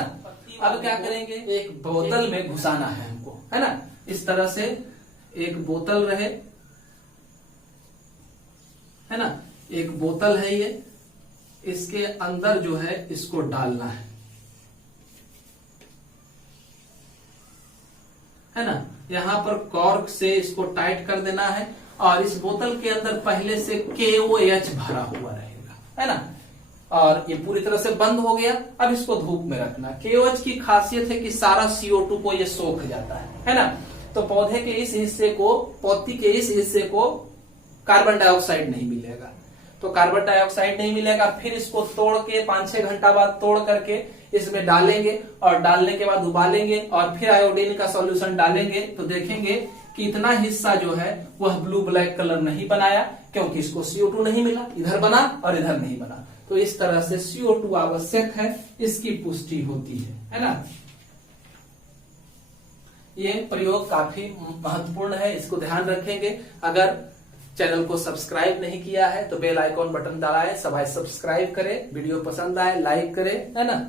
अब क्या करेंगे, एक बोतल में घुसाना है हमको, है ना। इस तरह से एक बोतल रहे, है ना, एक बोतल है ये, इसके अंदर जो है इसको डालना है ना। यहां पर कॉर्क से इसको टाइट कर देना है और इस बोतल के अंदर पहले से KOH भरा हुआ रहेगा, है ना। और ये पूरी तरह से बंद हो गया। अब इसको धूप में रखना। KOH की खासियत है कि सारा CO2 को ये सोख जाता है ना। तो पौधे के इस हिस्से को, पत्ती के इस हिस्से को कार्बन डाइऑक्साइड नहीं मिलेगा, तो कार्बन डाइऑक्साइड नहीं मिलेगा। फिर इसको तोड़ के 5-6 घंटा बाद तोड़ करके इसमें डालेंगे और डालने के बाद उबालेंगे और फिर आयोडीन का सॉल्यूशन डालेंगे तो देखेंगे कि इतना हिस्सा जो है वह ब्लू ब्लैक कलर नहीं बनाया, क्योंकि इसको CO2 नहीं मिला, इधर बना और इधर नहीं बना। तो इस तरह से CO2 आवश्यक है, इसकी पुष्टि होती है ना। ये प्रयोग काफी महत्वपूर्ण है, इसको ध्यान रखेंगे। अगर चैनल को सब्सक्राइब नहीं किया है तो बेल आइकॉन बटन दबाएं, सब्सक्राइब करें, वीडियो पसंद आए लाइक करें, है ना।